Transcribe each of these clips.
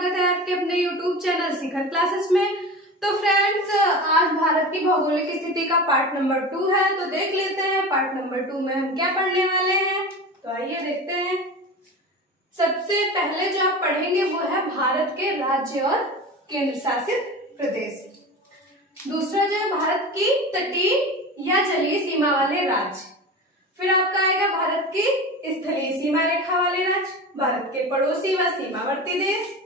स्वागत है आपके अपने YouTube चैनल शिखर क्लासेस में। तो फ्रेंड्स, आज भारत की भौगोलिक स्थिति का पार्ट नंबर 2 है। तो देख लेते हैं पार्ट नंबर 2 में हम क्या पढ़ने वाले हैं। तो आइए देखते हैं। सबसे पहले जो आप पढ़ेंगे वो है भारत के राज्य और केंद्र शासित प्रदेश। दूसरा जो है भारत की तटीय या जलीय सीमा वाले राज्य। फिर आपका आएगा भारत की स्थलीय सीमा रेखा वाले राज्य, भारत के पड़ोसी व सीमावर्ती देश,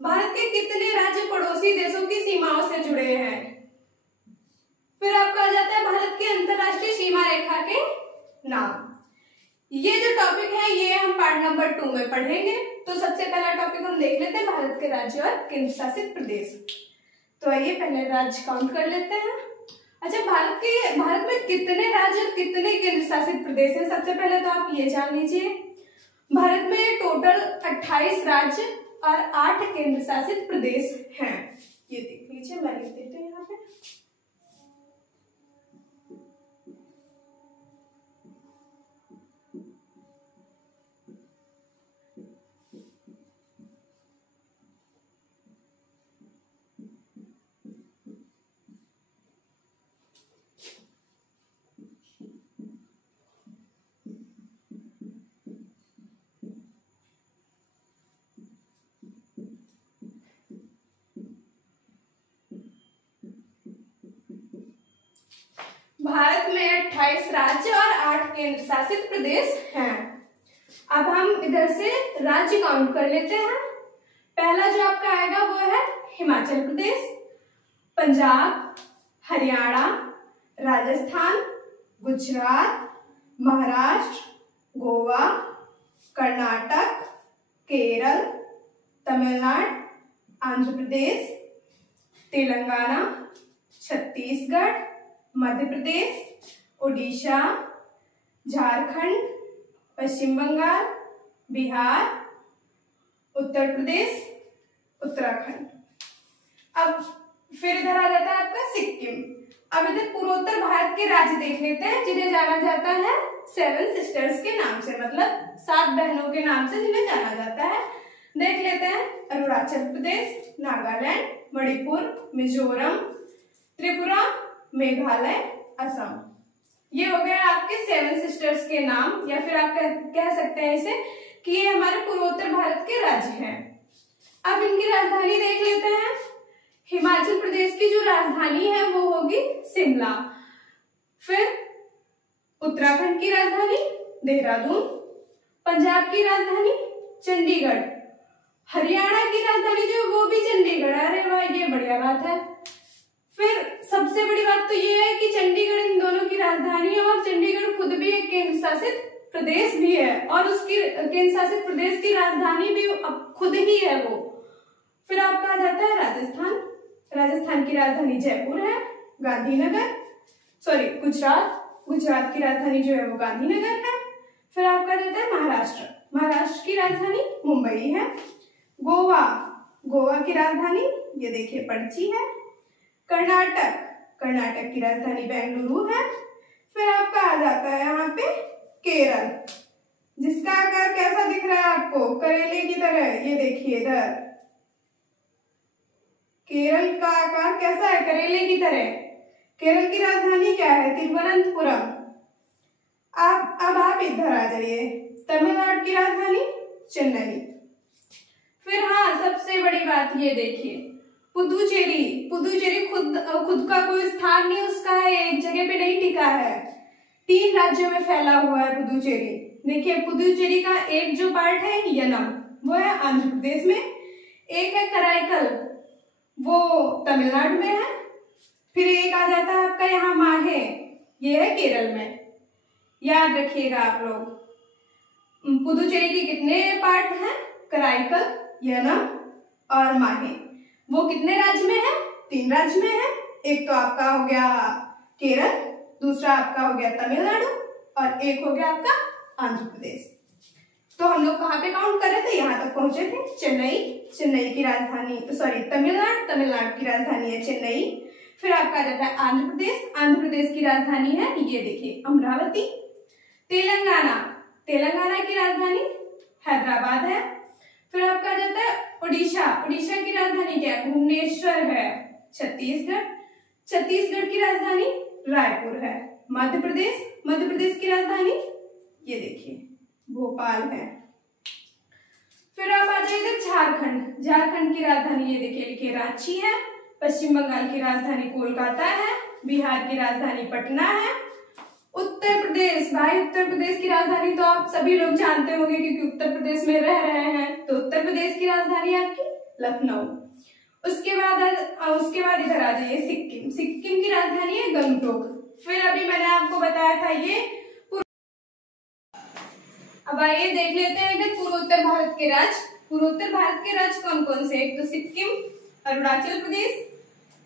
भारत के कितने राज्य पड़ोसी देशों की सीमाओं से जुड़े हैं। फिर आपका आ जाता है भारत की अंतरराष्ट्रीय सीमा रेखा के नाम। ये जो टॉपिक है ये हम पार्ट नंबर 2 में पढ़ेंगे। तो सबसे पहला टॉपिक हम देख लेते हैं भारत के राज्य और केंद्र शासित प्रदेश। तो आइए पहले राज्य काउंट कर लेते हैं। अच्छा, भारत में कितने राज्य और कितने केंद्र शासित प्रदेश हैं। सबसे पहले तो आप ये जान लीजिए, भारत में टोटल 28 राज्य और 8 केंद्र शासित प्रदेश हैं। ये देख लीजिए, मैं लिख देती हूँ यहाँ पे। भारत में 28 राज्य और 8 केंद्र शासित प्रदेश हैं। अब हम इधर से राज्य काउंट कर लेते हैं। पहला जो आपका आएगा वो है हिमाचल प्रदेश, पंजाब, हरियाणा, राजस्थान, गुजरात, महाराष्ट्र, गोवा, कर्नाटक, केरल, तमिलनाडु, आंध्र प्रदेश, तेलंगाना, छत्तीसगढ़, मध्य प्रदेश, उड़ीसा, झारखंड, पश्चिम बंगाल, बिहार, उत्तर प्रदेश, उत्तराखंड। अब फिर इधर आ जाता है आपका सिक्किम। अब इधर पूर्वोत्तर भारत के राज्य देख लेते हैं जिन्हें जाना जाता है 7 सिस्टर्स के नाम से, मतलब 7 बहनों के नाम से जिन्हें जाना जाता है। देख लेते हैं अरुणाचल प्रदेश, नागालैंड, मणिपुर, मिजोरम, त्रिपुरा, मेघालय, असम। ये हो गया आपके 7 सिस्टर्स के नाम, या फिर आप कह सकते हैं इसे कि ये हमारे पूर्वोत्तर भारत के राज्य हैं। अब इनकी राजधानी देख लेते हैं। हिमाचल प्रदेश की जो राजधानी है वो होगी शिमला। फिर उत्तराखंड की राजधानी देहरादून, पंजाब की राजधानी चंडीगढ़, हरियाणा की राजधानी जो वो भी चंडीगढ़। अरे वाह, ये बढ़िया बात है। फिर सबसे बड़ी बात तो ये है कि चंडीगढ़ इन दोनों की राजधानी है और चंडीगढ़ खुद भी एक केंद्र शासित प्रदेश भी है और उसकी केंद्र शासित प्रदेश की राजधानी भी खुद ही है वो। फिर आपका आ जाता है राजस्थान। राजस्थान की राजधानी जयपुर है, गुजरात की राजधानी जो है वो गांधीनगर है। फिर आपका जाता है महाराष्ट्र की राजधानी मुंबई है। गोवा की राजधानी ये देखिए पणजी है। कर्नाटक की राजधानी बेंगलुरु है। फिर आपका आ जाता है यहाँ पे केरल, जिसका आकार कैसा दिख रहा है आपको, करेले की तरह। ये देखिए इधर केरल का आकार कैसा है, करेले की तरह। केरल की राजधानी क्या है, तिरुवनंतपुरम। अब आप इधर आ जाइए, तमिलनाडु की राजधानी चेन्नई। फिर हाँ, सबसे बड़ी बात ये देखिए, पुदुचेरी खुद का कोई स्थान नहीं उसका है, एक जगह पे नहीं टिका है, 3 राज्यों में फैला हुआ है पुदुचेरी। देखिए पुदुचेरी का एक जो पार्ट है यनम, वो है आंध्र प्रदेश में, एक है कराईकल, वो तमिलनाडु में है। फिर एक आ जाता है आपका यहाँ माहे, ये है केरल में। याद रखिएगा आप लोग, पुदुचेरी के कितने पार्ट हैं, कराईकल, यनम और माहे। वो कितने राज्य में है, 3 राज्य में है। एक तो आपका हो गया केरल, दूसरा आपका हो गया तमिलनाडु और एक हो गया आपका आंध्र प्रदेश। तो हम लोग कहाँ पे काउंट कर रहे थे, यहाँ तक पहुंचे थे। चेन्नई की राजधानी, तमिलनाडु की राजधानी है चेन्नई। फिर आपका जाता है आंध्र प्रदेश की राजधानी है ये देखिए अमरावती। तेलंगाना की राजधानी हैदराबाद है। फिर आपका जाता है उड़ीसा, उड़ीसा की राजधानी क्या है? भुवनेश्वर है। छत्तीसगढ़, छत्तीसगढ़ की राजधानी रायपुर है। मध्य प्रदेश, मध्य प्रदेश की राजधानी ये देखिए भोपाल है। फिर आप आ जाइए झारखंड, झारखंड की राजधानी ये देखिए लिखिए रांची है। पश्चिम बंगाल की राजधानी कोलकाता है। बिहार की राजधानी पटना है। उत्तर प्रदेश, भाई उत्तर प्रदेश की राजधानी तो आप सभी लोग जानते होंगे क्योंकि उत्तर प्रदेश में रह रहे हैं, तो उत्तर प्रदेश की राजधानी आपकी लखनऊ। उसके बाद इधर आ जाइए सिक्किम, सिक्किम की राजधानी है गंगटोक। फिर अभी मैंने आपको बताया था ये। अब आइए देख लेते हैं इधर पूर्वोत्तर भारत के राज्य। पूर्वोत्तर भारत के राज्य कौन कौन से? एक तो सिक्किम, अरुणाचल प्रदेश,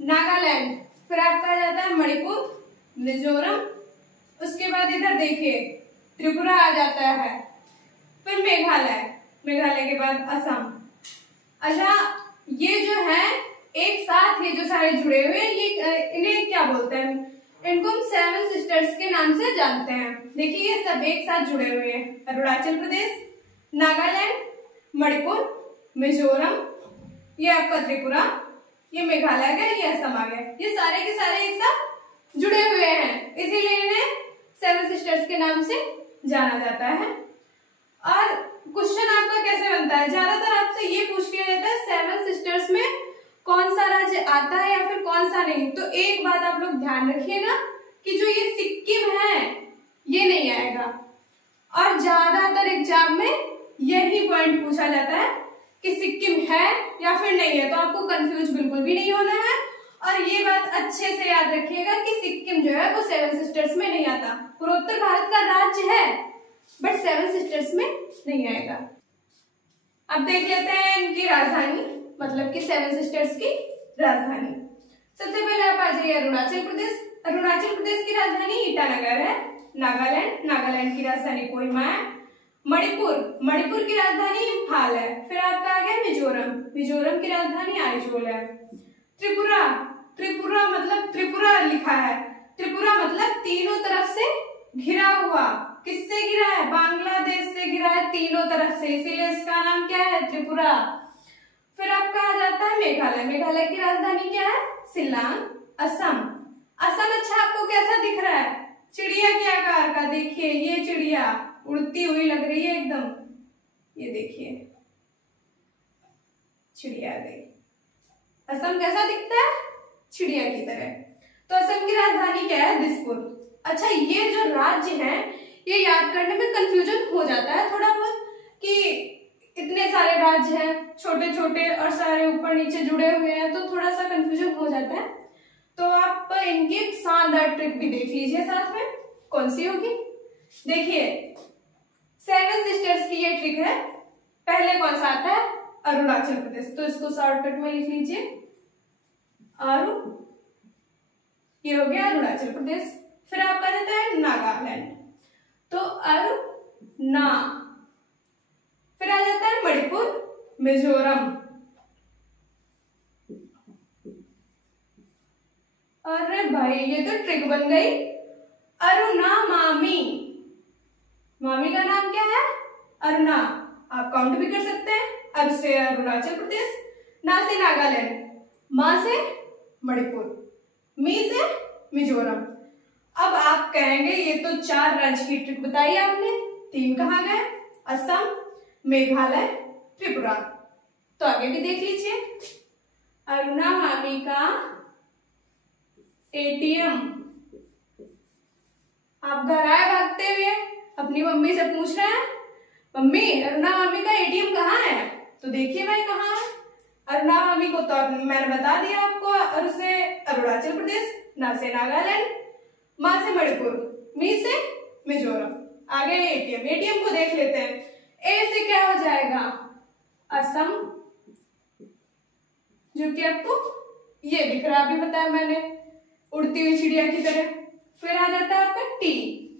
नागालैंड, फिर आपका आ जाता है मणिपुर, मिजोरम, उसके बाद इधर देखिए त्रिपुरा आ जाता है, फिर मेघालय, मेघालय के बाद असम। अच्छा, ये जो है एक साथ ये जो सारे जुड़े हुए हैं, ये इन्हें क्या बोलते हैं? इनको हम 7 सिस्टर्स के नाम से जानते हैं। देखिए ये सब एक साथ जुड़े हुए हैं। अरुणाचल प्रदेश, नागालैंड, मणिपुर, मिजोरम, ये आपका त्रिपुरा, ये मेघालय का, ये असम आ गया। ये सारे के सारे एक साथ जुड़े हुए हैं, इसीलिए इन्हें 7 सिस्टर्स के नाम से जाना जाता है। और क्वेश्चन आपका कैसे बनता है? ज्यादातर आपसे ये पूछ लिया जाता है 7 सिस्टर्स में कौन सा राज्य आता है या फिर कौन सा नहीं। तो एक बात आप लोग ध्यान रखिएगा कि जो ये सिक्किम है ये नहीं आएगा, और ज्यादातर एग्जाम में यही पॉइंट पूछा जाता है कि सिक्किम है या फिर नहीं है। तो आपको कंफ्यूज बिल्कुल भी नहीं होना है, और ये बात अच्छे से याद रखिएगा कि सिक्किम जो है वो 7 सिस्टर्स में नहीं आता। पूर्वोत्तर भारत का राज्य है बट 7 सिस्टर्स में नहीं आएगा। अब देख लेते हैं इनकी राजधानी, मतलब कि 7 सिस्टर्स की राजधानी। सबसे पहले आप आ जाइए अरुणाचल प्रदेश। अरुणाचल प्रदेश की राजधानी ईटानगर है। नागालैंड, नागालैंड की राजधानी कोहिमा है। मणिपुर, मणिपुर की राजधानी इम्फाल है। फिर आपका आ गया मिजोरम, मिजोरम की राजधानी आइजोल है। त्रिपुरा, त्रिपुरा मतलब त्रिपुरा लिखा है, त्रिपुरा मतलब तीनों तरफ से घिरा हुआ। किससे घिरा है? बांग्लादेश से घिरा है तीनों तरफ से, इसीलिए इसका नाम क्या है? त्रिपुरा। फिर आपका आ जाता है मेघालय, मेघालय की राजधानी क्या है? शिलांग। असम, असम अच्छा आपको कैसा दिख रहा है? चिड़िया के आकार का, देखिए ये चिड़िया उड़ती हुई लग रही है एकदम, ये देखिए चिड़िया गई। असम कैसा दिखता है? चिड़िया की तरह। तो असम की राजधानी क्या है? दिसपुर। अच्छा, ये जो राज्य है ये याद करने में कंफ्यूजन हो जाता है थोड़ा बहुत कि इतने सारे राज्य हैं, छोटे छोटे और सारे ऊपर नीचे जुड़े हुए हैं, तो थोड़ा सा कंफ्यूजन हो जाता है। तो आप इनकी एक शानदार ट्रिक भी देख लीजिए साथ में। कौन सी होगी? देखिए 7 सिस्टर्स की ये ट्रिक है। पहले कौन सा आता है? अरुणाचल प्रदेश, तो इसको शॉर्टकट में लिख लीजिए अरु, ये हो गया अरुणाचल प्रदेश। फिर आपका रहता है नागालैंड, तो अरु ना। फिर आ जाता है मणिपुर, मिजोरम, अरे भाई ये तो ट्रिक बन गई। अरुणा मामी, मामी का नाम क्या है? अरुणा। आप काउंट भी कर सकते हैं। अरु से अरुणाचल प्रदेश, ना से नागालैंड, मां से मणिपुर, मी से मिजोरम। अब आप कहेंगे ये तो 4 राज्य की ट्रिक बताई आपने, 3 कहाँ गए? असम, मेघालय, त्रिपुरा। तो आगे भी देख लीजिए। अरुणा मामी का एटीएम। आप घर आए भागते हुए, अपनी मम्मी से पूछ रहे हैं मम्मी अरुणा मामी का एटीएम कहाँ है? तो देखिए भाई कहाँ है। अरुणा मामी को तो मैंने बता दिया आपको, और उसे अरुणाचल प्रदेश, ना से नागालैंड, मां से मणिपुर, मी से मिजोरम। आगे एटीएम, एटीएम को देख लेते हैं। ए से क्या हो जाएगा? असम, जो कि आपको ये दिख रहा अभी बताया मैंने, उड़ती हुई चिड़िया की तरह। फिर आ जाता है आपका टी,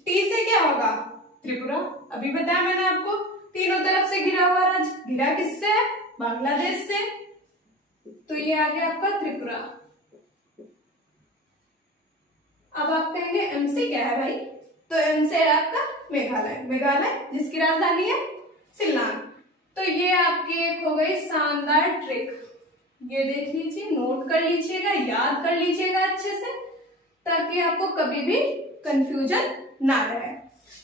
टी से क्या होगा? त्रिपुरा, अभी बताया मैंने आपको, तीनों तरफ से घिरा हुआ राज्य। घिरा किससे है? बांग्लादेश से, तो ये आ गया आपका त्रिपुरा। अब आप कहेंगे एम से क्या है भाई? तो एम से है आपका मेघालय, मेघालय जिसकी राजधानी है शिलांग। तो ये आपकी एक हो गई शानदार ट्रिक। ये देख लीजिए, नोट कर लीजिएगा, याद कर लीजिएगा अच्छे से, ताकि आपको कभी भी कंफ्यूजन ना रहे।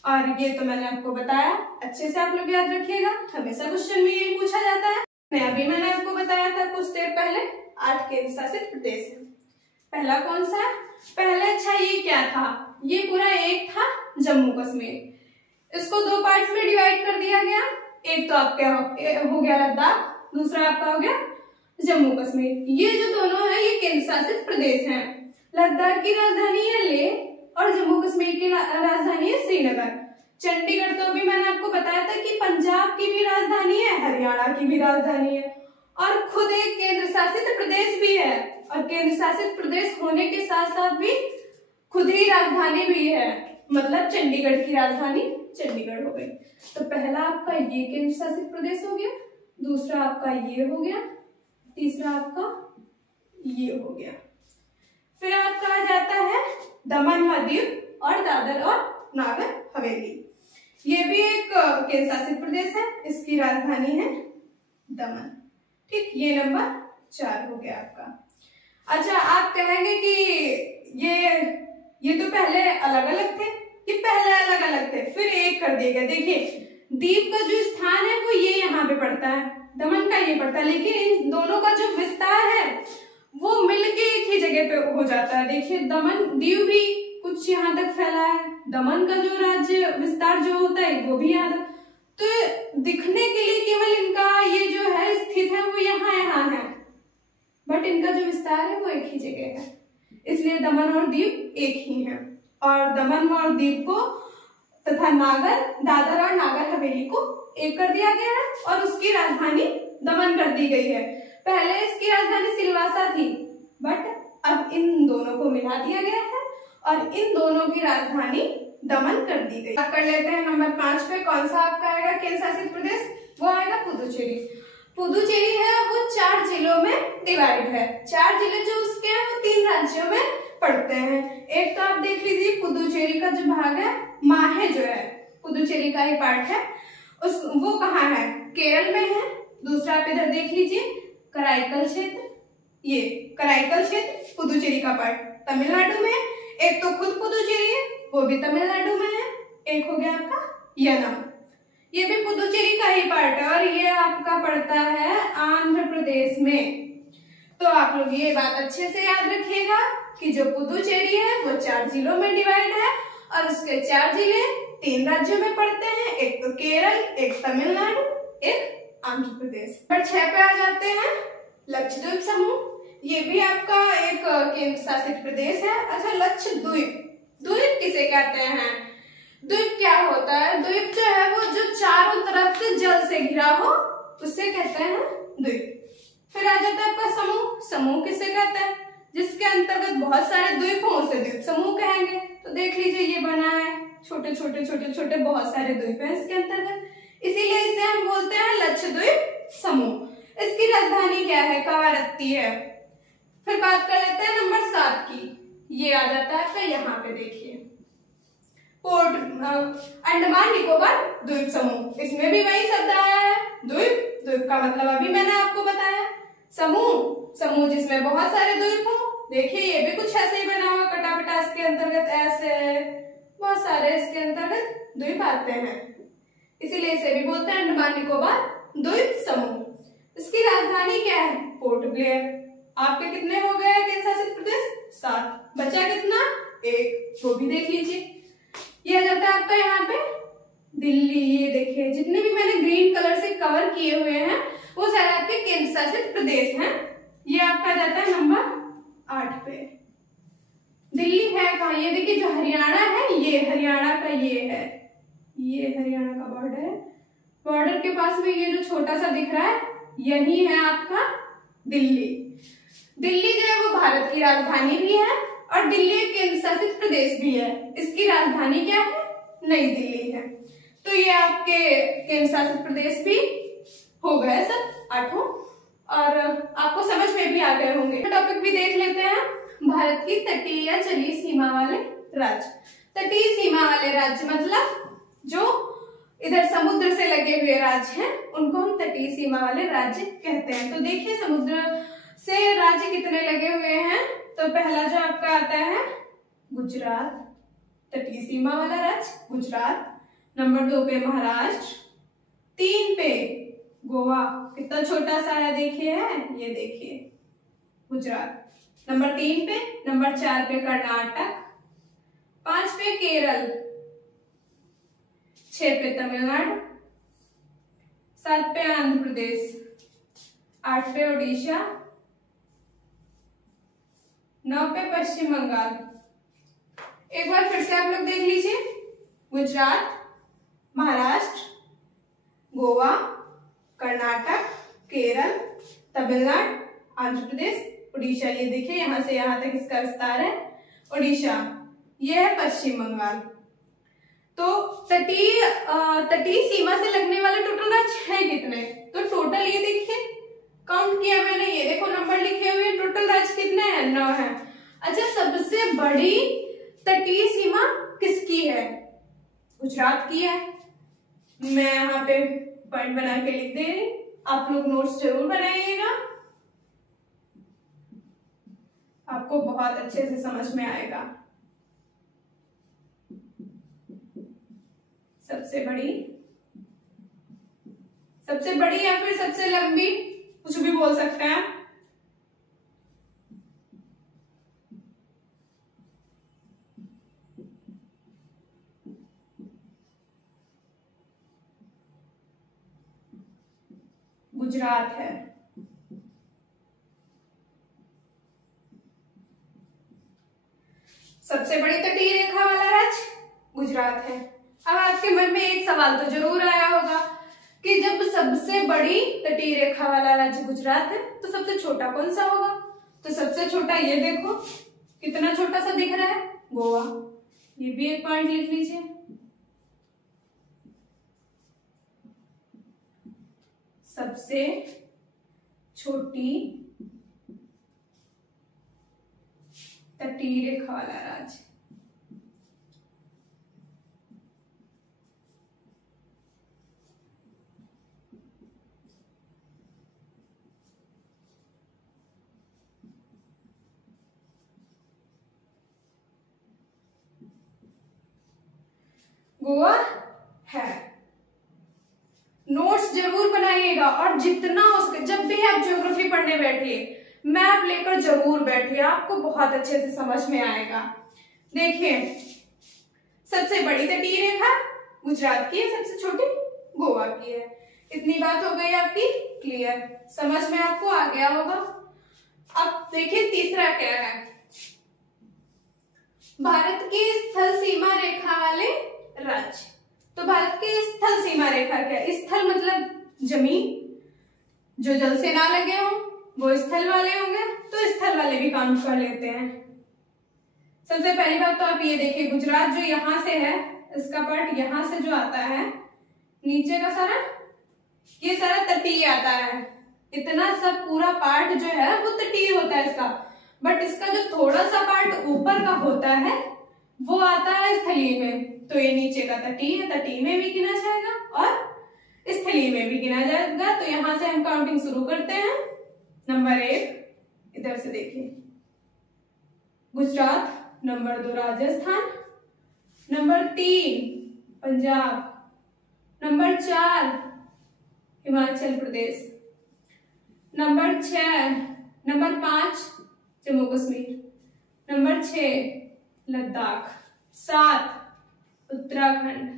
और ये तो मैंने आपको बताया, अच्छे से आप लोग याद रखिएगा, हमेशा क्वेश्चन में यही पूछा जाता है। अभी मैंने आपको बताया था कुछ देर पहले 8 केंद्र शासित प्रदेश है। पहला कौन सा है? पहले अच्छा ये क्या था? ये पूरा एक था जम्मू कश्मीर। इसको 2 पार्ट्स में डिवाइड कर दिया गया। एक तो आपका हो गया लद्दाख, दूसरा आपका हो गया जम्मू कश्मीर। ये जो दोनों है ये केंद्र शासित प्रदेश हैं। लद्दाख की राजधानी है लेह और जम्मू कश्मीर की राजधानी है श्रीनगर। चंडीगढ़ तो अभी मैंने आपको बताया था कि पंजाब की भी राजधानी है, हरियाणा की भी राजधानी है और खुद एक केंद्र शासित प्रदेश भी है। और केंद्र शासित प्रदेश होने के साथ साथ भी खुद ही राजधानी भी है, मतलब चंडीगढ़ की राजधानी चंडीगढ़ हो गई। तो पहला आपका ये केंद्र शासित प्रदेश हो गया, दूसरा आपका ये हो गया, तीसरा आपका ये हो गया। फिर आपका आ जाता है दमन व दीव और दादर और नागर हवेली। ये भी एक केंद्र शासित प्रदेश है, इसकी राजधानी है दमन। ठीक, ये नंबर 4 हो गया आपका। अच्छा, आप कहेंगे कि ये तो पहले अलग अलग थे, ये पहले अलग अलग थे फिर एक कर दिए गए। देखिए दीव का जो स्थान है वो ये यहाँ पे पड़ता है, दमन का ये पड़ता है, लेकिन इन दोनों का जो विस्तार है वो मिलके एक ही जगह पे हो जाता है। देखिए दमन दीव भी कुछ यहाँ तक फैला है, दमन का जो राज्य विस्तार जो होता है वो भी यहाँ, तो दिखने के लिए केवल इनका ये जो है स्थित है वो यहाँ है, बट इनका जो विस्तार है वो एक ही जगह है, इसलिए दमन और दीव एक ही है। और दमन और दीव को तथा दादर और नागर हवेली को एक कर दिया गया है और उसकी राजधानी दमन कर दी गई है। पहले इसकी राजधानी सिलवासा थी, बट अब इन दोनों को मिला दिया गया है और इन दोनों की राजधानी दमन कर दी गई। अब कर लेते हैं नंबर 5 पे। कौन सा आपका आएगा केंद्र शासित प्रदेश? वो आएगा पुदुचेरी। पुदुचेरी है वो 4 जिलों में डिवाइड है। 4 जिले जो उसके हैं वो 3 राज्यों में पड़ते हैं। एक तो आप देख लीजिए पुदुचेरी का जो भाग है, माहे जो है पुदुचेरी का ही पार्ट है, वो कहाँ है? केरल में है। दूसरा आप इधर देख लीजिए कराईकल क्षेत्र, ये कराईकल क्षेत्र पुदुचेरी का पार्ट तमिलनाडु में। एक तो खुद पुदुचेरी है वो भी तमिलनाडु में है। एक हो गया आपका यनम, ये भी पुदुचेरी का ही पार्ट है और ये आपका पड़ता है आंध्र प्रदेश में। तो आप लोग ये बात अच्छे से याद रखिएगा कि जो पुदुचेरी है वो 4 जिलों में डिवाइड है और उसके 4 जिले 3 राज्यों में पड़ते हैं, एक तो केरल, एक तमिलनाडु, एक आंध्र प्रदेश। नंबर 6 पे आ जाते हैं लक्षद्वीप समूह। ये भी आपका एक केंद्र शासित प्रदेश है। अच्छा, लक्षद्वीप, द्वीप किसे कहते हैं? द्वीप क्या होता है? द्वीप जो है वो जो चारों तरफ से जल से घिरा हो उससे कहते हैं द्वीप। फिर आ जाता है आपका समूह। समूह किसे कहते हैं? जिसके अंतर्गत बहुत सारे द्वीप हो उसे द्वीप समूह कहेंगे। तो देख लीजिए ये बना है, छोटे छोटे बहुत सारे द्वीप हैं इसके अंतर्गत, इसीलिए इसे हम बोलते हैं लक्षद्वीप समूह। इसकी राजधानी क्या है? कवारत्ती है। फिर बात कर लेते हैं नंबर 7 की। ये आ जाता है आपका यहाँ पे देखिए पोर्ट अंडमान निकोबार द्वीप समूह। इसमें भी वही शब्द आया है द्वीप। द्वीप का मतलब अभी मैंने आपको बताया। समूह, समूह जिसमें बहुत सारे द्वीप हो। देखिए ये भी कुछ ऐसे ही बना हुआ कटापटा, इसके अंतर्गत ऐसे बहुत सारे इसके अंतर्गत द्वीप आते हैं, इसीलिए इसे भी बोलते हैं अंडमान निकोबार द्वीप समूह। इसकी राजधानी क्या है? Port Blair. आपके कितने हो गए केंद्र शासित प्रदेश? 7। बचा कितना? 1, वो भी देख लीजिए। ये आ जाता है आपका यहाँ पे दिल्ली। ये देखिए जितने भी मैंने ग्रीन कलर से कवर किए हुए हैं वो सारे आपके केंद्र शासित प्रदेश हैं। ये आपका जाता है नंबर 8 पे। दिल्ली है कहाँ? ये देखिए जो हरियाणा है, ये हरियाणा का ये है, ये हरियाणा का बॉर्डर है। बॉर्डर के पास में ये जो छोटा सा दिख रहा है यही है आपका दिल्ली। दिल्ली जो है वो भारत की राजधानी भी है और दिल्ली एक केंद्र शासित प्रदेश भी है। इसकी राजधानी क्या है? नई दिल्ली है। तो ये आपके केंद्र शासित प्रदेश भी हो गए सब 8 और आपको समझ में भी आ गए होंगे। टॉपिक भी देख लेते हैं, भारत की तटीय या जलीय सीमा वाले राज्य। तटीय सीमा वाले राज्य मतलब जो इधर समुद्र से लगे हुए राज्य हैं उनको हम तटीय सीमा वाले राज्य कहते हैं। तो देखिए समुद्र से राज्य कितने लगे हुए हैं। तो पहला जो आपका आता है गुजरात, तटीय सीमा वाला राज्य गुजरात। नंबर 2 पे महाराष्ट्र, 3 पे गोवा, कितना छोटा सा है देखिए, है ये देखिए गुजरात। नंबर 3 पे, नंबर 4 पे कर्नाटक, 5 पे केरल, 6 पे तमिलनाडु, 7 पे आंध्र प्रदेश, 8 पे उड़ीसा, 9 पे पश्चिम बंगाल। एक बार फिर से आप लोग देख लीजिए, गुजरात, महाराष्ट्र, गोवा, कर्नाटक, केरल, तमिलनाडु, आंध्र प्रदेश, उड़ीसा। ये देखिए यहां से यहां तक इसका विस्तार है उड़ीसा। यह है पश्चिम बंगाल। तो तटीय सीमा से लगने वाले टोटल राज्य है कितने? तो टोटल ये देखिए काउंट किया मैंने, ये देखो नंबर लिखे हुए, टोटल राज्य कितने हैं? 9 है। अच्छा, सबसे बड़ी तटीय सीमा किसकी है? गुजरात की है। मैं यहाँ पे पॉइंट बना के लिख दे रही, आप लोग नोट्स जरूर बनाइएगा, आपको बहुत अच्छे से समझ में आएगा। सबसे बड़ी या फिर सबसे लंबी, कुछ भी बोल सकते हैं। गुजरात है। सबसे बड़ी तटीय रेखा वाला राज्य गुजरात है। अब आपके मन में एक सवाल तो जरूर आया होगा कि जब सबसे बड़ी तटीय रेखा वाला राज्य गुजरात है तो सबसे छोटा कौन सा होगा? तो सबसे छोटा ये देखो कितना छोटा सा दिख रहा है, गोवा। ये भी एक पॉइंट लिख लीजिए। सबसे छोटी तटीय रेखा वाला राज्य गोवा है। नोट्स जरूर बनाइएगा और जितना हो सके जब भी आप ज्योग्राफी पढ़ने बैठिए मैप लेकर जरूर बैठिए, आपको बहुत अच्छे से समझ में आएगा। देखिए सबसे बड़ी तटीय रेखा गुजरात की है, सबसे छोटी गोवा की है। इतनी बात हो गई आपकी क्लियर, समझ में आपको आ गया होगा। अब देखिए तीसरा क्या है, भारत की स्थल सीमा रेखा वाले राज्य। तो भारत की स्थल सीमा रेखा क्या? स्थल मतलब जमीन, जो जल से ना लगे हो वो स्थल वाले होंगे, तो स्थल वाले भी काउंट कर लेते हैं। सबसे पहली बात तो आप ये देखिए, गुजरात जो यहां से है, इसका पार्ट यहां से जो आता है नीचे का सारा, ये सारा तटीय आता है। इतना सब पूरा पार्ट जो है वो तटीय होता है इसका, बट इसका जो थोड़ा सा पार्ट ऊपर का होता है वो आता है स्थलीय में। तो ये नीचे का तटीय, तटीय में भी गिना जाएगा और स्थलीय में भी गिना जाएगा। तो यहां से हम काउंटिंग शुरू करते हैं। नंबर 1 इधर से देखिए Gujarat, number 2 Rajasthan, number 3 Punjab, number 4 Himachal Pradesh, number 6, number 5 Jammu Kashmir, number 6 Ladakh, 7 Uttarakhand.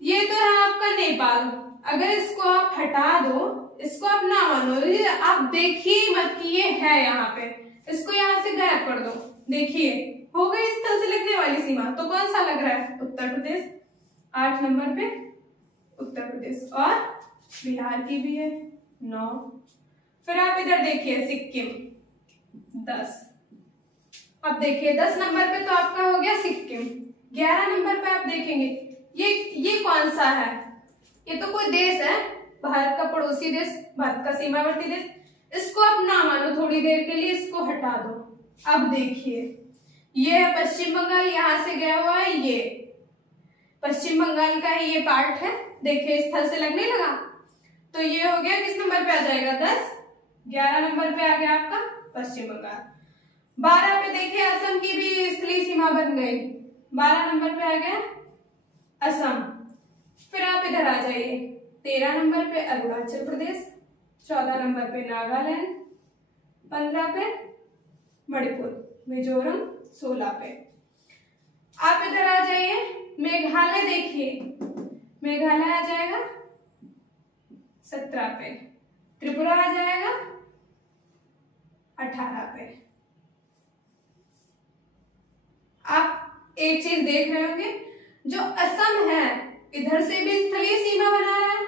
ये तो है आपका नेपाल। अगर इसको आप हटा दो, इसको आप ना मानो, ये आप देखिए मत कि ये है यहाँ पे, इसको यहाँ से गायब कर दो। देखिए हो गई स्थल से लगने वाली सीमा। तो कौन सा लग रहा है? उत्तर प्रदेश 8 नंबर पे उत्तर प्रदेश, और बिहार की भी है 9। फिर आप इधर देखिए सिक्किम 10। अब देखिए 10 नंबर पे तो आपका हो गया सिक्किम। 11 नंबर पे आप देखेंगे ये कौन सा है? ये तो कोई देश है, भारत का पड़ोसी देश, भारत का सीमावर्ती देश। इसको आप ना मानो थोड़ी देर के लिए, इसको हटा दो। अब देखिए ये है पश्चिम बंगाल, यहां से गया हुआ है पश्चिम बंगाल का ही ये पार्ट है। देखिए स्थल से लगने लगा, तो ये हो गया किस नंबर पे आ जाएगा 10। 11 नंबर पे आ गया आपका पश्चिम बंगाल। 12 पे देखिए असम की भी स्थलीय सीमा बन गई, 12 नंबर पे आ गया असम। फिर आप इधर आ जाइए, 13 नंबर पे अरुणाचल प्रदेश, 14 नंबर पे नागालैंड, 15 पे मणिपुर, मिजोरम 16 पे। आप इधर आ जाइए, मेघालय देखिए, मेघालय आ जाएगा 17 पे, त्रिपुरा आ जाएगा 18 पे। आप एक चीज देख रहे होंगे, जो असम है इधर से भी स्थलीय सीमा बना रहा है,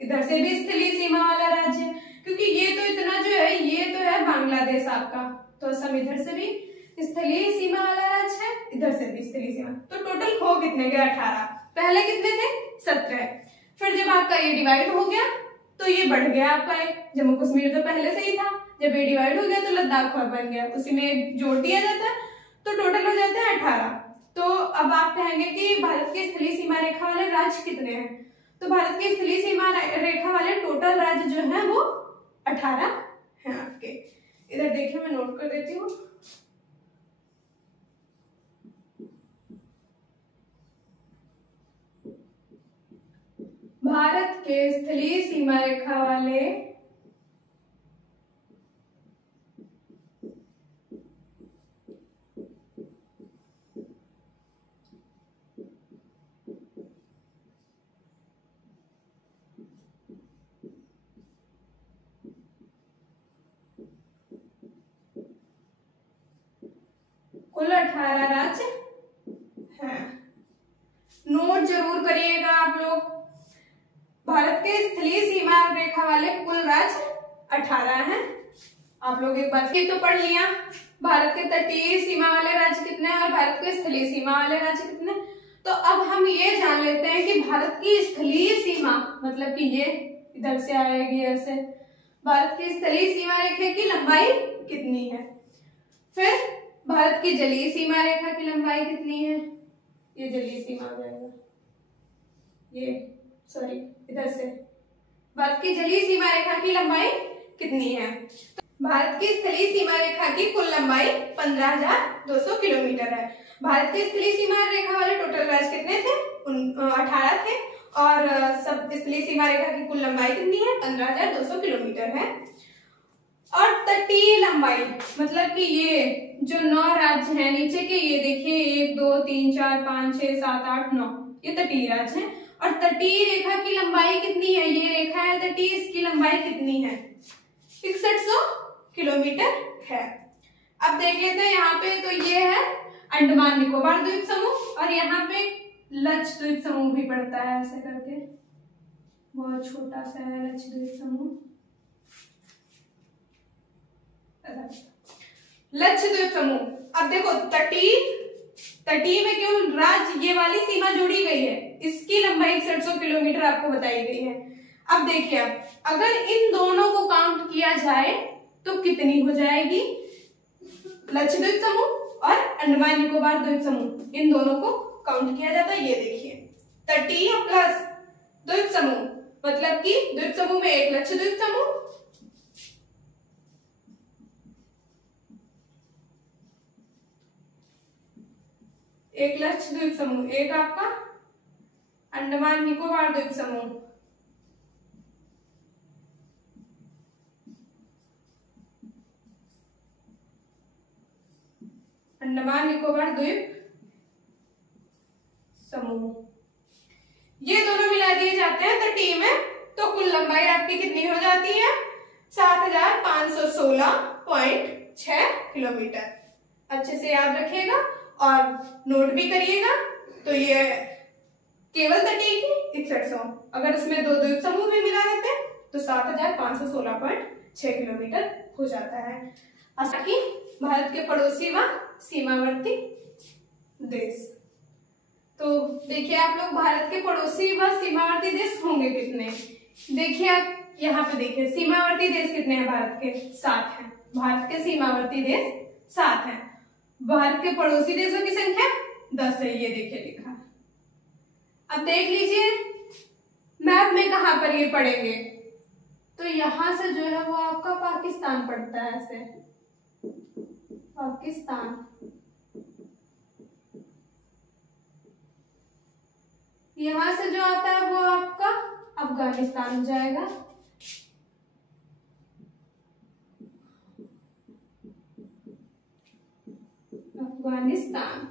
इधर से भी स्थलीय सीमा वाला राज्य, क्योंकि ये तो इतना जो है ये तो है बांग्लादेश आपका, तो असम इधर से भी स्थलीय सीमा वाला राज्य है, इधर से भी स्थलीय सीमा। तो टोटल हो कितने गए 18, पहले कितने थे 17। फिर जब आपका ये डिवाइड हो गया तो ये बढ़ गया आपका, जम्मू कश्मीर तो पहले से ही था, जब ये डिवाइड हो गया तो लद्दाख बन गया, उसी में जोड़ दिया जाता है, तो टोटल हो जाते हैं 18। तो अब आप कहेंगे कि भारत के स्थलीय सीमा रेखा वाले राज्य कितने हैं, तो भारत के स्थलीय सीमा रेखा वाले टोटल राज्य जो है वो 18 हैं आपके। इधर देखिए मैं नोट कर देती हूँ। भारत के स्थलीय सीमा रेखा वाले कुल 18 राज्य हैं। नोट जरूर करिएगा आप लोग, भारत के स्थलीय सीमा रेखा वाले कुल राज्य 18 हैं। आप लोग एक बार फिर तो पढ़ लिया, भारत के तटीय सीमा वाले राज्य कितने हैं और भारत के स्थलीय सीमा वाले राज्य कितने। तो अब हम ये जान लेते हैं कि भारत की स्थलीय सीमा मतलब कि ये इधर से आएगी ऐसे, भारत की स्थलीय सीमा रेखा की लंबाई कितनी है। फिर भारत की जलीय सीमा रेखा की लंबाई कितनी है, ये जलीय सीमा हो जाएगा, ये सॉरी इधर से भारत की जलीय सीमा रेखा की लंबाई कितनी है। तो भारत की स्थलीय सीमा रेखा की कुल लंबाई 15,200 किलोमीटर है। भारत की स्थलीय सीमा रेखा वाले टोटल राज्य कितने थे, 18 थे, और सब स्थलीय सीमा रेखा की कुल लंबाई कितनी है 15,200 किलोमीटर है। और तटीय लंबाई मतलब कि ये जो 9 राज्य हैं नीचे के, ये देखिए 1 2 3 4 5 6 7 8 9, ये तटीय राज्य हैं। और तटीय रेखा की लंबाई कितनी है, ये रेखा है तटीय, इसकी लंबाई कितनी है 6100 किलोमीटर है। अब देख लेते हैं यहाँ पे, तो ये है अंडमान निकोबार द्वीप समूह, और यहाँ पे लक्षद्वीप समूह भी पड़ता है, ऐसे करके बहुत छोटा सा है लक्षद्वीप समूह। लक्षद्वीप समूह, अब देखो तटीय में केवल राज्य ये वाली सीमा जुड़ी गई है, इसकी लंबाई 6100 किलोमीटर आपको बताई गई है। अब देखिए अगर इन दोनों को काउंट किया जाए तो कितनी हो जाएगी, लक्षद्वीप समूह और अंडमान निकोबार द्वीप समूह, इन दोनों को काउंट किया जाता है। ये देखिए तटीय प्लस द्वीप समूह, मतलब कि द्वीप समूह में एक लक्षद्वीप समूह, एक लक्षद्वीप समूह, एक आपका अंडमान निकोबार द्वीप समूह, अंडमान निकोबार द्वीप समूह, ये दोनों मिला दिए जाते हैं तटीय में, तो कुल लंबाई आपकी कितनी हो जाती है 7516.6 किलोमीटर। अच्छे से याद रखिएगा और नोट भी करिएगा। तो ये केवल तटीय की 6100, अगर इसमें 2 द्वीप समूह भी मिला देते हैं तो 7516.6 किलोमीटर हो जाता है। कि भारत के पड़ोसी व सीमावर्ती देश, तो देखिए आप लोग भारत के पड़ोसी व सीमावर्ती देश होंगे कितने। देखिए आप यहाँ पे देखिए सीमावर्ती देश कितने हैं, भारत के 7 हैं, भारत के सीमावर्ती देश 7 हैं। भारत के पड़ोसी देशों की संख्या 10 है, ये देखिए लिखा। अब देख लीजिए मैप में कहाँ पर ये पड़ेंगे, तो यहां से जो है वो आपका पाकिस्तान पड़ता है, ऐसे पाकिस्तान। यहां से जो आता है वो आपका अफगानिस्तान हो जाएगा। अफगानिस्तान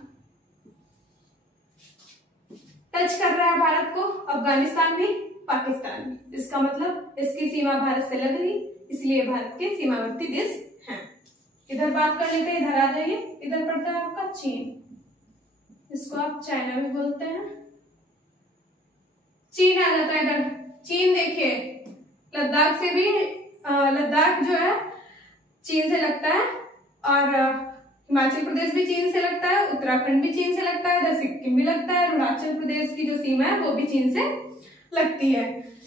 टच कर रहा है भारत को, अफगानिस्तान भी पाकिस्तान भी, इसका मतलब इसकी सीमा भारत से लग रही, इसलिए भारत के सीमावर्ती देश हैं। इधर बात कर लेते हैं, इधर आ जाइए। इधर पड़ता है आपका चीन, इसको आप चाइना भी बोलते हैं। चीन आ जाता है इधर। चीन देखिए लद्दाख से भी, लद्दाख जो है चीन से लगता है, और हिमाचल प्रदेश भी चीन से लगता है, उत्तराखंड भी चीन से लगता है, इधर सिक्किम भी लगता है, अरुणाचल प्रदेश की जो सीमा है वो भी चीन से लगती है।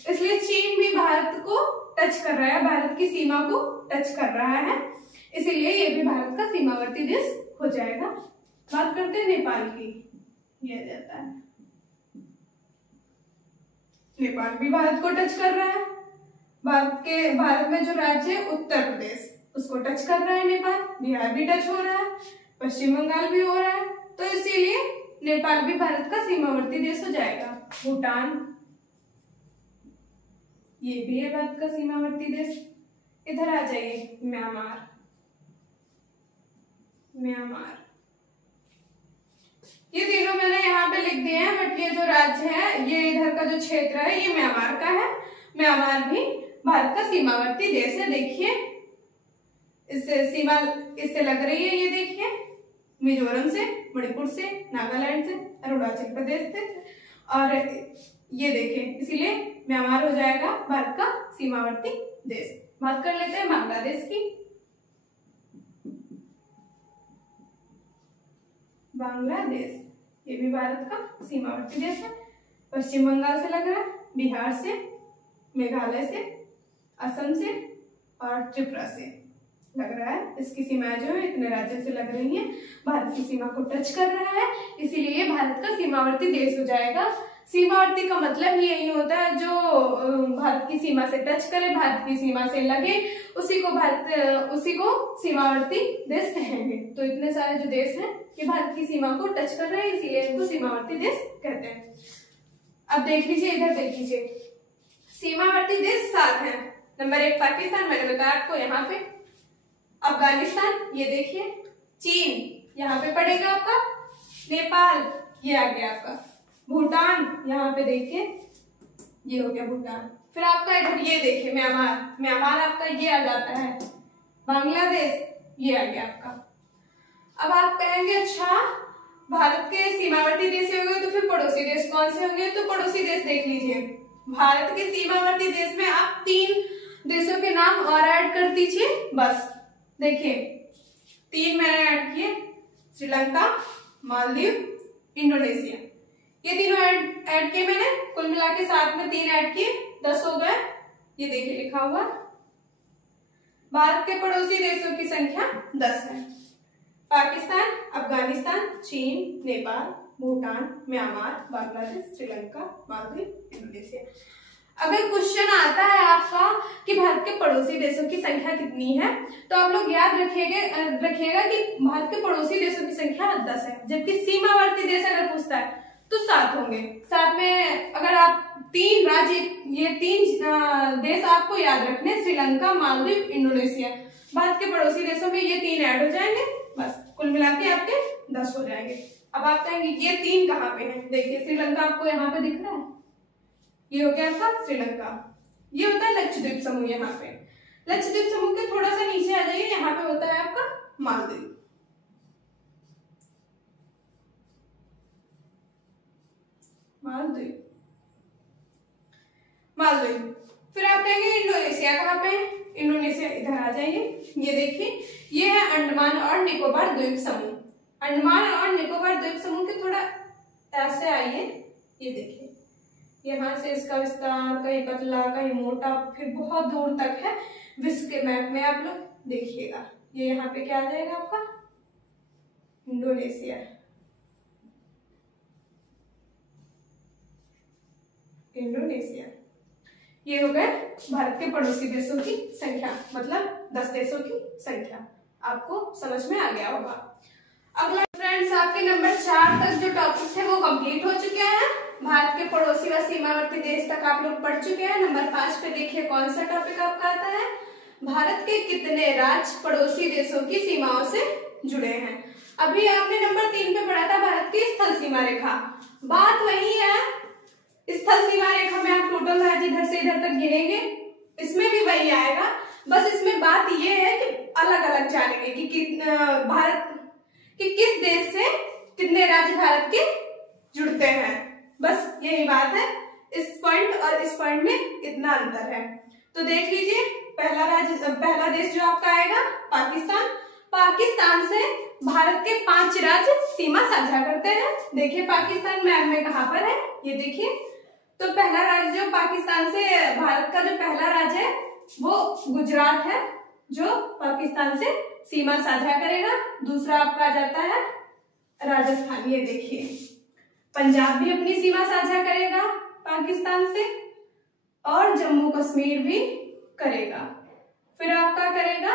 इसलिए चीन भी भारत को टच कर रहा है, भारत की सीमा को टच कर रहा है, इसीलिए ये भी भारत का सीमावर्ती देश हो जाएगा। बात करते हैं नेपाल की, ये जाता है, नेपाल भी भारत को टच कर रहा है। भारत में जो राज्य है उत्तर प्रदेश, उसको टच कर रहा है नेपाल, बिहार भी टच हो रहा है, पश्चिम बंगाल भी हो रहा है, तो इसीलिए नेपाल भी भारत का सीमावर्ती देश हो जाएगा। भूटान, ये भी है भारत का सीमावर्ती देश। इधर आ जाइए, म्यांमार। म्यांमार ये तीनों मैंने यहाँ पे लिख दिए हैं, बट ये जो राज्य है, ये इधर का जो क्षेत्र है, ये म्यांमार का है। म्यांमार भी भारत का सीमावर्ती देश है। देखिए इससे सीमा इससे लग रही है, ये देखिए मिजोरम से, मणिपुर से, नागालैंड से, अरुणाचल प्रदेश से, और ये देखिए, इसीलिए म्यांमार हो जाएगा भारत का सीमावर्ती देश। बात कर लेते हैं बांग्लादेश की। बांग्लादेश ये भी भारत का सीमावर्ती देश है। पश्चिम बंगाल से लग रहा है, बिहार से, मेघालय से, असम से और त्रिपुरा से लग रहा है। इसकी सीमाएं जो है इतने राज्यों से लग रही हैं, भारत की सीमा को टच कर रहा है, इसीलिए भारत का सीमावर्ती देश हो जाएगा। सीमावर्ती का मतलब यही होता है जो भारत की सीमा से टच करे, भारत की सीमा से लगे, उसी को सीमावर्ती देश कहेंगे। तो इतने सारे जो देश हैं ये भारत की सीमा को टच कर रहे हैं, इसीलिए इनको सीमावर्ती देश कहते हैं। अब देख लीजिए, इधर देख लीजिए, सीमावर्ती देश 7 हैं। नंबर 1 पाकिस्तान, मैंने बताया आपको यहाँ पे। अफगानिस्तान ये देखिए, चीन यहाँ पे पड़ेगा आपका, नेपाल ये आ गया आपका, भूटान यहाँ पे देखिए ये हो गया भूटान। फिर आपका इधर ये देखिए म्यांमार, म्यांमार आपका ये आ जाता है, बांग्लादेश ये आ गया आपका। अब आप कहेंगे अच्छा भारत के सीमावर्ती देश हो गए, तो फिर पड़ोसी देश कौन से होंगे? तो पड़ोसी देश देख लीजिए, भारत के सीमावर्ती देश में आप 3 देशों के नाम और ऐड कर दीजिए बस। देखिए 3 मैंने ऐड किए, श्रीलंका, मालदीव, इंडोनेशिया, ये तीनों ऐड किए मैंने, कुल मिला के 7 में 3 ऐड किए, 10 हो गए। ये देखिए लिखा हुआ, भारत के पड़ोसी देशों की संख्या 10 है। पाकिस्तान, अफगानिस्तान, चीन, नेपाल, भूटान, म्यांमार, बांग्लादेश, श्रीलंका, मालदीव, इंडोनेशिया। अगर क्वेश्चन आता है आपका कि भारत के पड़ोसी देशों की संख्या कितनी है, तो आप लोग याद रखिएगा कि भारत के पड़ोसी देशों की संख्या 10 है, जबकि सीमावर्ती देश अगर पूछता है तो 7 होंगे। 7 में अगर आप 3 राज्य, ये 3 देश आपको याद रखने, श्रीलंका, मालदीव, इंडोनेशिया, भारत के पड़ोसी देशों में ये 3 ऐड हो जाएंगे, बस कुल मिला के आपके 10 हो जाएंगे। अब आप कहेंगे ये 3 कहाँ पे है? देखिए श्रीलंका आपको यहाँ पे दिख रहा है, ये हो गया आपका श्रीलंका। ये होता है लक्षद्वीप समूह, यहाँ पे लक्षद्वीप समूह के थोड़ा सा नीचे आ जाइए, यहाँ पे होता है आपका मालदीव। मालदीव, मालदीव। फिर आप कहेंगे इंडोनेशिया कहाँ पे? इंडोनेशिया इधर आ जाइए, ये देखिए ये है अंडमान और निकोबार द्वीप समूह। अंडमान और निकोबार द्वीप समूह के थोड़ा ऐसे आइए, ये देखिए यहाँ से इसका विस्तार कहीं पतला कहीं मोटा, फिर बहुत दूर तक है। विश्व के मैप में आप लोग देखिएगा, ये यहाँ पे क्या आ जाएगा आपका? इंडोनेशिया। इंडोनेशिया। ये हो गए भारत के पड़ोसी देशों की संख्या, मतलब 10 देशों की संख्या। आपको समझ में आ गया होगा। अगला फ्रेंड्स, आपके नंबर 4 तक जो टॉपिक थे वो कंप्लीट हो चुके हैं। भारत के पड़ोसी व सीमावर्ती देश तक आप लोग पढ़ चुके हैं। नंबर 5 पे देखिए कौन सा टॉपिक आपका आता है, भारत के कितने राज्य पड़ोसी देशों की सीमाओं से जुड़े हैं। अभी आपने नंबर 3 पे पढ़ा था भारत की स्थल सीमा रेखा, बात वही है। स्थल सीमा रेखा में आप टोटल राज्य इधर से इधर तक गिनेंगे, इसमें भी वही आएगा, बस इसमें बात ये है कि अलग अलग जानेंगे कि भारत कि किस देश से कितने राज्य भारत के जुड़ते हैं, बस यही बात है। इस पॉइंट और इस पॉइंट में इतना अंतर है। तो देख लीजिए, पहला देश जो आपका आएगा पाकिस्तान। पाकिस्तान से भारत के 5 राज्य सीमा साझा करते हैं। देखिए पाकिस्तान मैप में कहां पर है, ये देखिए। तो पहला राज्य जो पाकिस्तान से, भारत का जो पहला राज्य है वो गुजरात है, जो पाकिस्तान से सीमा साझा करेगा। दूसरा आपका आ जाता है राजस्थान, ये देखिए। पंजाब भी अपनी सीमा साझा करेगा पाकिस्तान से, और जम्मू कश्मीर भी करेगा। फिर आपका करेगा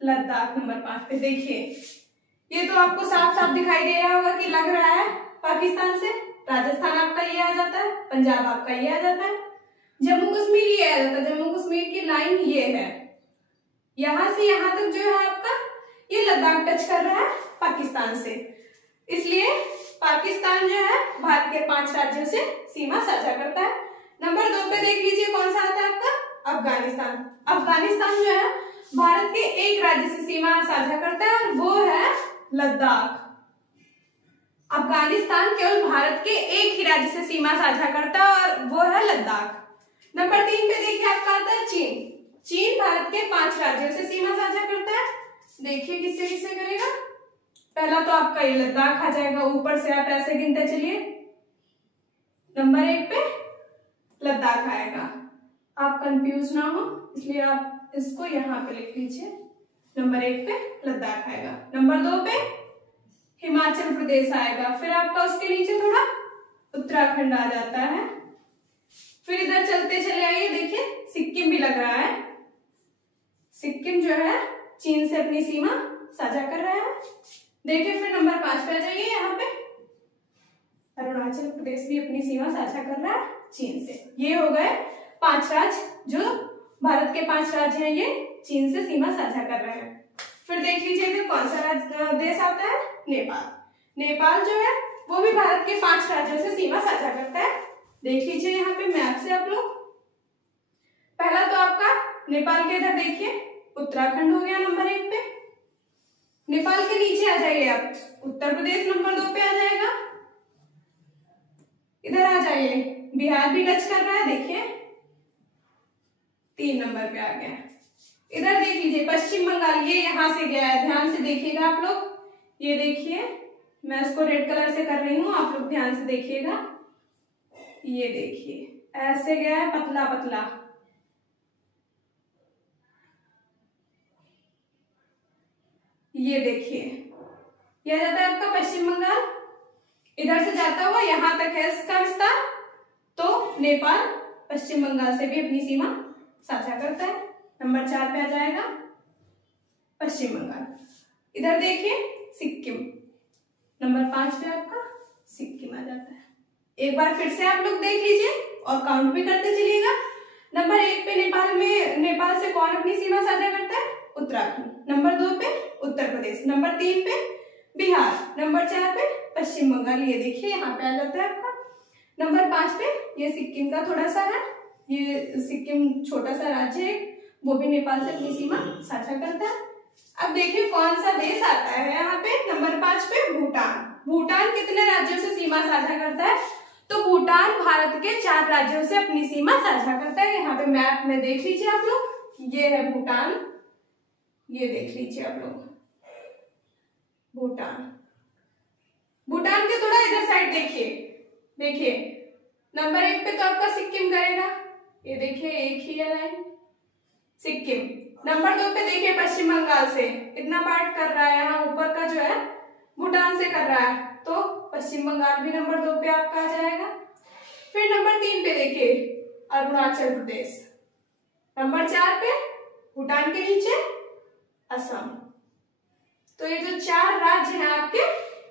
लद्दाख नंबर 5 पे। देखिए ये तो आपको साफ साफ दिखाई दे रहा होगा कि लग रहा है पाकिस्तान से। राजस्थान आपका ये आ जाता है, पंजाब आपका ये आ जाता है, जम्मू कश्मीर ये आ जाता है। जम्मू कश्मीर की लाइन ये है, यहां से यहां तक जो है आपका ये लद्दाख टच कर रहा है पाकिस्तान से। इसलिए पाकिस्तान जो है भारत के 5 राज्यों से सीमा साझा करता है। नंबर 2 पे देख लीजिए कौन सा आता है आपका, अफगानिस्तान। अफगानिस्तान जो है भारत के एक राज्य से सीमा साझा करता है और वो है लद्दाख। अफगानिस्तान केवल भारत के एक ही राज्य से सीमा साझा करता है और वो है लद्दाख। नंबर 3 पे देखिए आपका आता है चीन। चीन भारत के 5 राज्यों से सीमा साझा करता है। देखिए किससे किससे करेगा। पहला तो आपका ये लद्दाख आ जाएगा, ऊपर से आप ऐसे गिनते चलिए। नंबर 1 पे लद्दाख आएगा, आप कंफ्यूज ना हो इसलिए आप इसको यहाँ पे लिख लीजिए। नंबर 1 पे लद्दाख आएगा। नंबर 2 पे हिमाचल प्रदेश आएगा। फिर आपका उसके नीचे थोड़ा उत्तराखंड आ जाता है। फिर इधर चलते चले आइए, देखिए सिक्किम भी लग रहा है। सिक्किम जो है चीन से अपनी सीमा साझा कर रहा है। देखिए फिर नंबर 5 पे आ जाइए, यहाँ पे अरुणाचल प्रदेश भी अपनी सीमा साझा कर रहा है चीन से। ये हो गए 5 राज्य, जो भारत के 5 राज्य हैं ये चीन से सीमा साझा कर रहे हैं। फिर देख लीजिए इधर कौन सा देश आता है, नेपाल। नेपाल जो है वो भी भारत के 5 राज्यों से सीमा साझा करता है। देख लीजिए यहाँ पे मैप से आप लोग। पहला तो आपका नेपाल के इधर देखिए उत्तराखंड हो गया नंबर 1 पे। नेपाल के नीचे आ जाइए आप, उत्तर प्रदेश नंबर 2 पे आ जाएगा। इधर आ जाइए, बिहार भी टच कर रहा है, देखिए 3 नंबर पे आ गया। इधर देख लीजिए पश्चिम बंगाल, ये यहां से गया है, ध्यान से देखिएगा आप लोग। ये देखिए मैं इसको रेड कलर से कर रही हूं, आप लोग ध्यान से देखिएगा। ये देखिए ऐसे गया है पतला पतला। ये देखिए यह जाता है आपका पश्चिम बंगाल, इधर से जाता हुआ यहां तक है इसका विस्तार। तो नेपाल पश्चिम बंगाल से भी अपनी सीमा साझा करता है। नंबर 4 पे आ जाएगा पश्चिम बंगाल। इधर देखिए सिक्किम, नंबर 5 पे आपका सिक्किम आ जाता है। एक बार फिर से आप लोग देख लीजिए और काउंट भी करते चलिएगा। नंबर 1 पे नेपाल से कौन अपनी सीमा साझा करता है, उत्तराखंड। नंबर 2 पे उत्तर प्रदेश। नंबर 3 पे बिहार। नंबर 4 पे पश्चिम बंगाल, ये देखिए यहाँ पे आ जाता है आपका। नंबर 5 पे ये सिक्किम का थोड़ा सा है, ये सिक्किम छोटा सा राज्य है, वो भी नेपाल से अपनी सीमा साझा करता है। अब देखिए कौन सा देश आता है यहाँ पे नंबर 5 पे, भूटान। भूटान कितने राज्यों से सीमा साझा करता है, तो भूटान भारत के 4 राज्यों से अपनी सीमा साझा करता है। यहाँ पे मैप में देख लीजिए आप लोग, ये है भूटान, ये देख लीजिए आप लोग भूटान। भूटान के थोड़ा इधर साइड देखिए नंबर 1 पे तो आपका सिक्किम करेगा, ये देखिए एक ही है लाइन सिक्किम। नंबर 2 पे देखिए पश्चिम बंगाल से इतना पार्ट कर रहा है, यहाँ ऊपर का जो है भूटान से कर रहा है, तो पश्चिम बंगाल भी नंबर 2 पे आपका आ जाएगा। फिर नंबर 3 पे देखिए अरुणाचल प्रदेश, नंबर 4 पे भूटान के नीचे असम। तो ये जो 4 राज्य हैं आपके,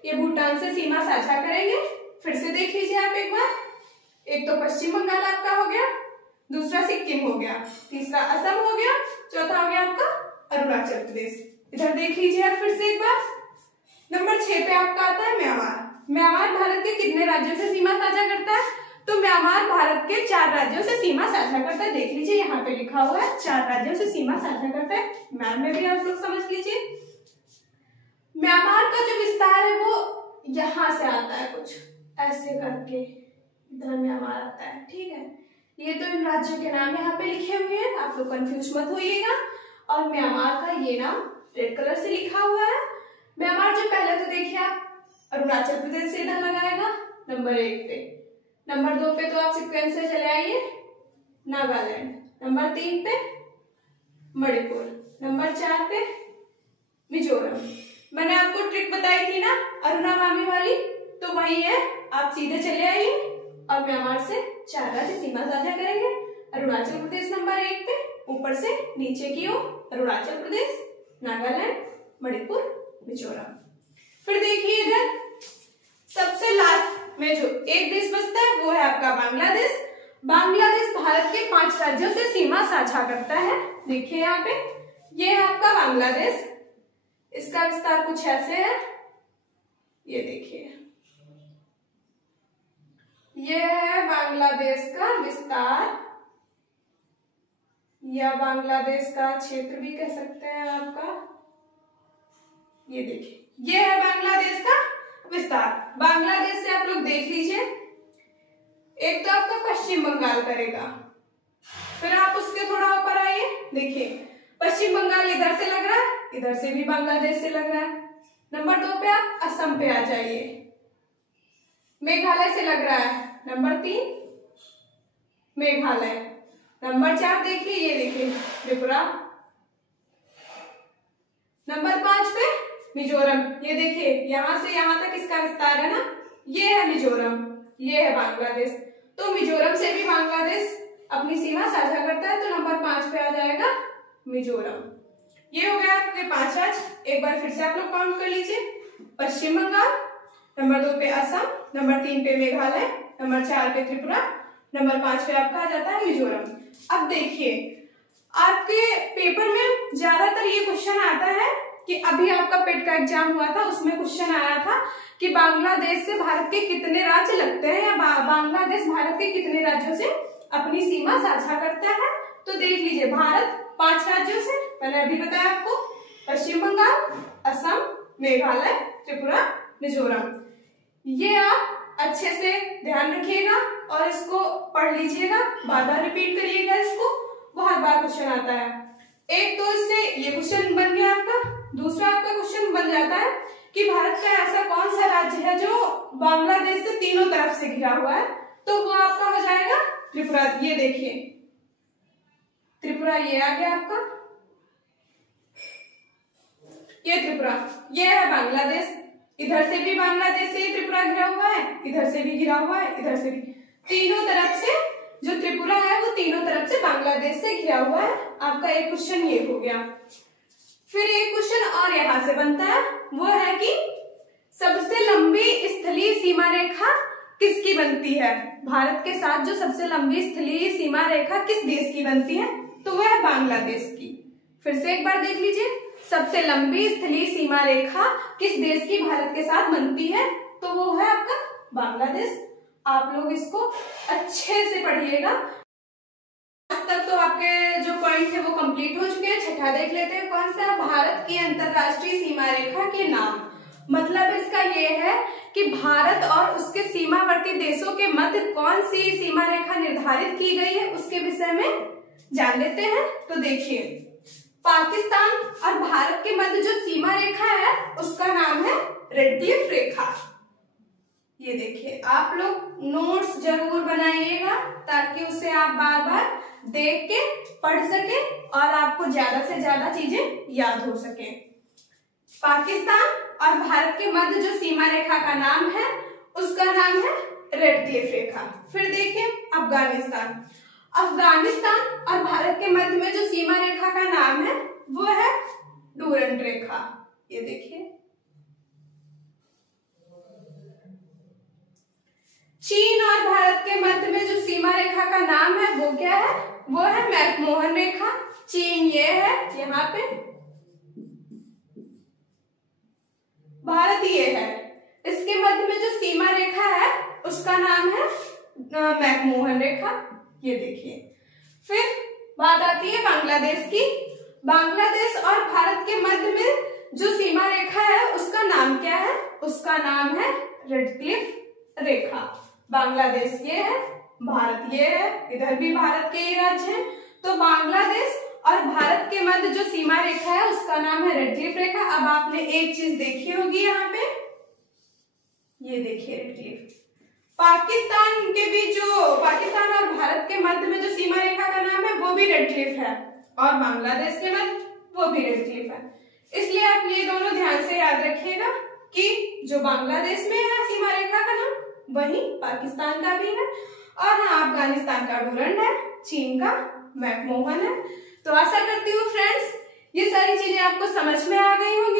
ये भूटान से सीमा साझा करेंगे। फिर से देख लीजिए आप एक बार, एक तो पश्चिम बंगाल आपका हो गया, दूसरा सिक्किम हो गया, तीसरा असम हो गया, चौथा हो गया आपका अरुणाचल प्रदेश। इधर देख लीजिए आप फिर से एक बार। नंबर 6 पे आपका आता है म्यांमार। म्यांमार भारत के कितने राज्यों से सीमा साझा करता है? तो म्यांमार भारत के 4 राज्यों से सीमा साझा करता है। देख लीजिए यहाँ पे लिखा हुआ है 4 राज्यों से सीमा साझा करता है। मैप में भी आप लोग समझ लीजिए। म्यांमार का जो विस्तार है वो यहाँ से आता है, कुछ ऐसे करके इधर म्यांमार आता है, ठीक है। ये तो इन राज्यों के नाम यहाँ पे लिखे हुए हैं, आप लोग कंफ्यूज मत होइएगा। और म्यांमार का ये नाम रेड कलर से लिखा हुआ है। म्यांमार जो पहले तो देखिए आप अरुणाचल प्रदेश से इधर लगाएगा नंबर 1 पे, नंबर 2 पे तो आप सीक्वेंस से चले आइए नागालैंड, नंबर 3 पे मणिपुर, नंबर 4 पे मिजोरम। मैंने आपको ट्रिक बताई थी ना अरुणावामी वाली, तो वही है, आप सीधे चले आइए और म्यांमार से 4 राज्य सीमा साझा करेंगे। अरुणाचल प्रदेश नंबर 1 पे, ऊपर से नीचे की ओर अरुणाचल प्रदेश, नागालैंड, मणिपुर, मिजोरम। फिर देखिए इधर सबसे लास्ट में जो एक देश बचता है वो है आपका बांग्लादेश। बांग्लादेश भारत के 5 राज्यों से सीमा साझा करता है। देखिए यहाँ पे ये है आपका बांग्लादेश, इसका विस्तार कुछ ऐसे है, ये देखिए ये है बांग्लादेश का विस्तार, या बांग्लादेश का क्षेत्र भी कह सकते हैं आपका। ये देखिए ये है बांग्लादेश का विस्तार। बांग्लादेश से आप लोग देख लीजिए, एक तो आपका पश्चिम बंगाल करेगा, फिर आप उसके थोड़ा ऊपर आइए, देखिए पश्चिम बंगाल इधर से लग रहा है, इधर से भी बांग्लादेश से लग रहा है। नंबर 2 पे आप असम पे आ जाइए, मेघालय से लग रहा है। नंबर 3 मेघालय, नंबर 4 देखिए ये देखिए त्रिपुरा, नंबर 5 पे मिजोरम। ये देखिए यहां से यहां तक इसका विस्तार है ना, ये है मिजोरम, ये है बांग्लादेश। तो मिजोरम से भी बांग्लादेश अपनी सीमा साझा करता है, तो नंबर 5 पे आ जाएगा मिजोरम। ये हो गया आपके 5 राज्य। एक बार फिर से आप लोग काउंट कर लीजिए, पश्चिम बंगाल, नंबर 2 पे असम, नंबर 3 पे मेघालय, नंबर 4 पे त्रिपुरा, नंबर 5 पे आपका आ जाता है मिजोरम। अब देखिए आपके पेपर में ज्यादातर ये क्वेश्चन आता है कि अभी आपका पेट का एग्जाम हुआ था, उसमें क्वेश्चन आया था कि बांग्लादेश से भारत के कितने राज्य लगते हैं, या बांग्लादेश भारत के कितने राज्यों से अपनी सीमा साझा करता है। तो देख लीजिए भारत 5 राज्यों से, मैंने अभी बताया आपको, पश्चिम बंगाल, असम, मेघालय, त्रिपुरा, मिजोरम। ये आप अच्छे से ध्यान रखिएगा और इसको पढ़ लीजिएगा, बार बार रिपीट करिएगा इसको, बहुत बार क्वेश्चन आता है। एक तो इससे ये क्वेश्चन बन गया आपका। दूसरा आपका क्वेश्चन बन जाता है कि भारत का ऐसा कौन सा राज्य है जो बांग्लादेश से तीनों तरफ से घिरा हुआ है, तो वो आपका हो जाएगा त्रिपुरा। ये देखिए त्रिपुरा, ये आ गया आपका, ये त्रिपुरा, ये है बांग्लादेश। इधर से भी बांग्लादेश से त्रिपुरा घिरा हुआ है, इधर से भी घिरा हुआ है, इधर से भी, तीनों तरफ से जो त्रिपुरा है वो तीनों तरफ से बांग्लादेश से घिरा हुआ है। आपका एक क्वेश्चन ये हो गया। फिर एक क्वेश्चन और यहां से बनता है, वो है कि सबसे लंबी स्थलीय सीमा रेखा किसकी बनती है? भारत के साथ जो सबसे लंबी स्थलीय सीमा रेखा किस देश की बनती है? तो वह है बांग्लादेश की। फिर से एक बार देख लीजिए, सबसे लंबी स्थलीय सीमा रेखा किस देश की भारत के साथ बनती है? तो वो है आपका बांग्लादेश। आप लोग इसको अच्छे से पढ़िएगा। आज तक तो आपके जो पॉइंट है वो कंप्लीट हो चुके हैं। छठा देख लेते हैं, कौन सा? भारत की अंतरराष्ट्रीय सीमा रेखा के नाम। मतलब इसका ये है कि भारत और उसके सीमावर्ती देशों के मध्य कौन सी सीमा रेखा निर्धारित की गई है, उसके विषय में जान लेते हैं। तो देखिए, पाकिस्तान और भारत के मध्य जो सीमा रेखा है उसका नाम है रेड क्लिफ रेखा। ये देखिए, आप लोग नोट्स जरूर बनाइएगा ताकि उसे आप बार बार देख के पढ़ सके और आपको ज्यादा से ज्यादा चीजें याद हो सके। पाकिस्तान और भारत के मध्य जो सीमा रेखा का नाम है उसका नाम है रेड क्लिफ रेखा। फिर देखिए अफगानिस्तान। अफगानिस्तान और भारत के मध्य में जो सीमा रेखा का नाम है वो है डूरंट रेखा। ये देखिए। चीन और भारत के मध्य में जो सीमा रेखा का नाम है वो क्या है? वो है मैकमोहन रेखा। चीन ये है यहाँ पे, भारत ये है। इसके मध्य में जो सीमा रेखा है उसका नाम है मैकमोहन रेखा। ये देखिए। फिर बात आती है बांग्लादेश की। बांग्लादेश और भारत के मध्य में जो सीमा रेखा है उसका नाम क्या है? उसका नाम है रेड क्लिफ रेखा। बांग्लादेश ये है, भारत ये है, इधर भी भारत के ही राज्य हैं। तो बांग्लादेश और भारत के मध्य जो सीमा रेखा है उसका नाम है रेड क्लिफ रेखा। अब आपने एक चीज देखी होगी यहाँ पे, ये देखिए रेड क्लिफ। पाकिस्तान के बीच जो पाकिस्तान और भारत के मध्य में जो सीमा रेखा का नाम है वो भी रेड क्लिफ है, और बांग्लादेश के मध्य वो भी रेड क्लिफ है। इसलिए आप ये दोनों ध्यान से याद रखिएगा कि जो बांग्लादेश में है सीमा रेखा का नाम, वहीं पाकिस्तान का भी है, और हाँ अफगानिस्तान का डूरंट है, चीन का मैकमोहन है। तो आशा करती हूँ फ्रेंड्स ये सारी चीजें आपको समझ में आ गई होंगी।